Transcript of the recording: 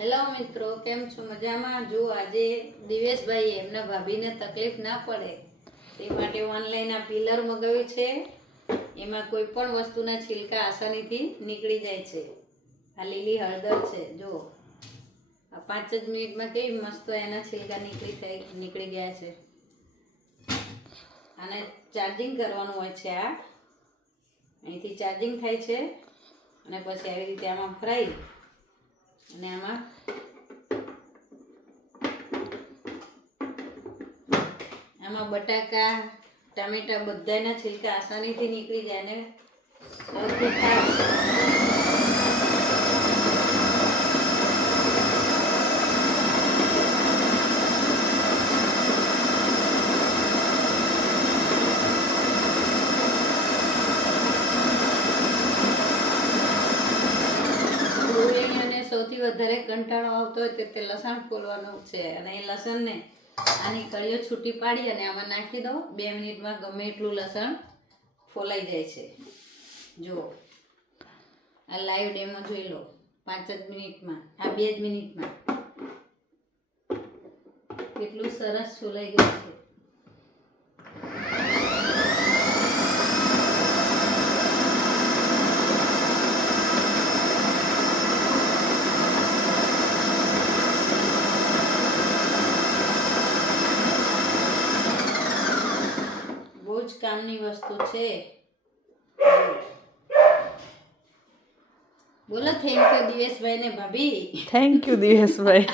Hello મિત્રો, કેમ છો? મજામાં? જો આજે દિવેશભાઈ એમના ભાભીને તકલીફ ના પડે તે માટે ઓનલાઈન આ પિલર મગાવ્યું છે. એમાં કોઈ પણ વસ્તુના છિલકા આસાનીથી નીકળી જાય છે. આ લીલી હળદર છે, જો આ 5 જ મિનિટમાં કેવી મસ્ત એના છિલકા નીકળી ગયા છે. આને ચાર્જિંગ કરવાનું હોય છે. આ અહીંથી ચાર્જિંગ થાય છે અને પછી આવી રીતે આમાં ફરાઈ અને આમાં બટાકા ટામેટા બધાના છિલકા આસાનીથી નીકળી જાય ને સૌથી ખાસ સૌથી વધારે કંટાળો આવતો હોય તે લસણ ફોલવાનું છે અને એ લસણને આની કળીઓ છૂટી પાડી અને આમાં નાખી દો. 2 મિનિટમાં ગમે એટલું લસણ ફોલાઈ જાય છે. જુઓ, આ લાઈવ ડેમો જોઈ લો. 5 જ મિનિટમાં, આ 2 જ મિનિટમાં કેટલું સરસ ફોલાઈ ગયું છે. બહુ જ કામની વસ્તુ છે. બોલો થેન્ક યુ દિવેશભાઈ ને ભાભી. Thank you દિવેશભાઈ.